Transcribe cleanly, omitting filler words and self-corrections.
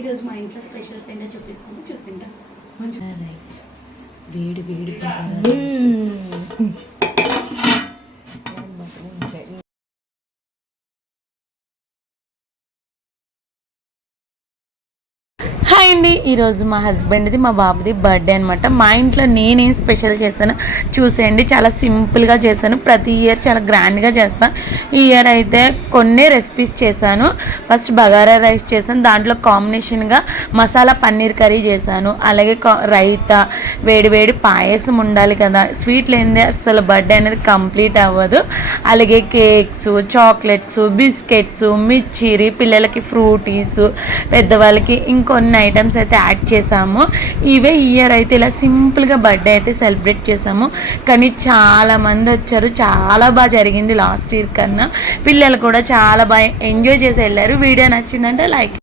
ఈరోజు మా ఇంట్లో స్పెషల్స్ ఏంటో చూపిస్తాను, చూస్తుంటా. వేడి వేడి హాయ్ అండి. ఈరోజు మా హస్బెండ్ది మా బాబుది బర్త్డే అనమాట. మా ఇంట్లో నేనేం స్పెషల్ చేశానో చూసేయండి. చాలా సింపుల్గా చేశాను. ప్రతి ఇయర్ చాలా గ్రాండ్గా చేస్తాను. ఈ ఇయర్ అయితే కొన్ని రెసిపీస్ చేశాను. ఫస్ట్ బగారా రైస్ చేశాను, దాంట్లో కాంబినేషన్గా మసాలా పన్నీర్ కర్రీ చేశాను. అలాగే రైతా, వేడి వేడి పాయసం ఉండాలి కదా, స్వీట్ లేనిదే అసలు బర్త్డే అనేది కంప్లీట్ అవ్వదు. అలాగే కేక్స్, చాక్లెట్స్, బిస్కెట్స్, మిర్చిరి, పిల్లలకి ఫ్రూటీస్, పెద్దవాళ్ళకి ఇంకొన్ని ఐటమ్స్ అయితే యాడ్ చేసాము. ఇవే ఇయర్ అయితే ఇలా సింపుల్గా బర్త్డే అయితే సెలబ్రేట్ చేసాము. కానీ చాలా మంది వచ్చారు, చాలా బాగా జరిగింది లాస్ట్ ఇయర్ కన్నా. పిల్లలు కూడా చాలా బాగా ఎంజాయ్ చేసి వెళ్ళారు. వీడియో నచ్చిందంటే లైక్